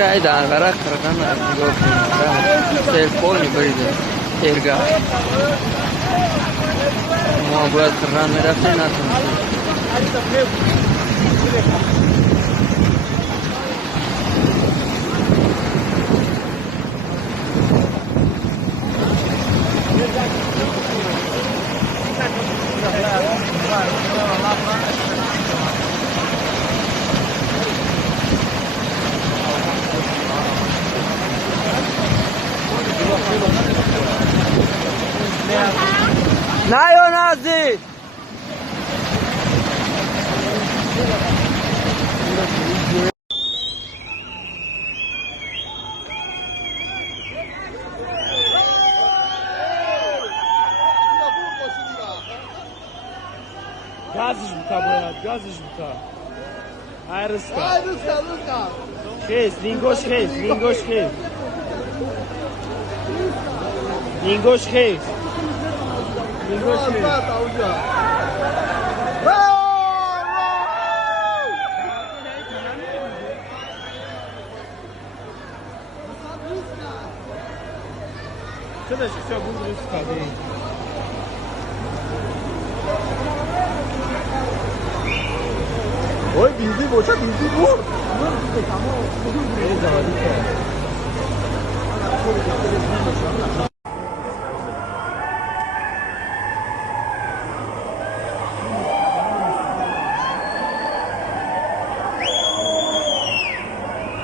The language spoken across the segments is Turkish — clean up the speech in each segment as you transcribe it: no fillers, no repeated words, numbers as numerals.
da agarrar cargando se pone perdido erga mo buat keran merah sena Nayo Nazi Gazić buta boja, gazić buta. Ayryska. Ruska. Hez, lingoş hez, lingoş hez. Lingoş hez. Lingoş hez. Tyle się chciał Ruska, nie? Oy bildi boşa bildi vur.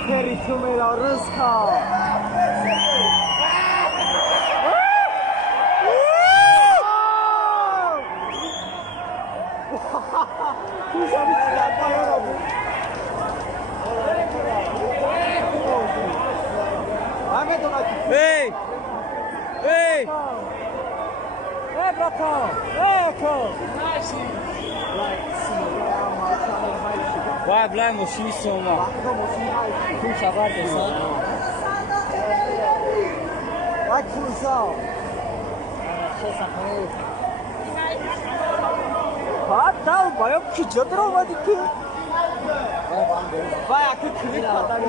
Perytumela Ruska. Ej! Ej! Brato! Eko! Vay blan musimy soma. Tu şabardı sen. Bak kursa. Hatta bayağı küçük olmadı ki. Bayağı küçük kadar.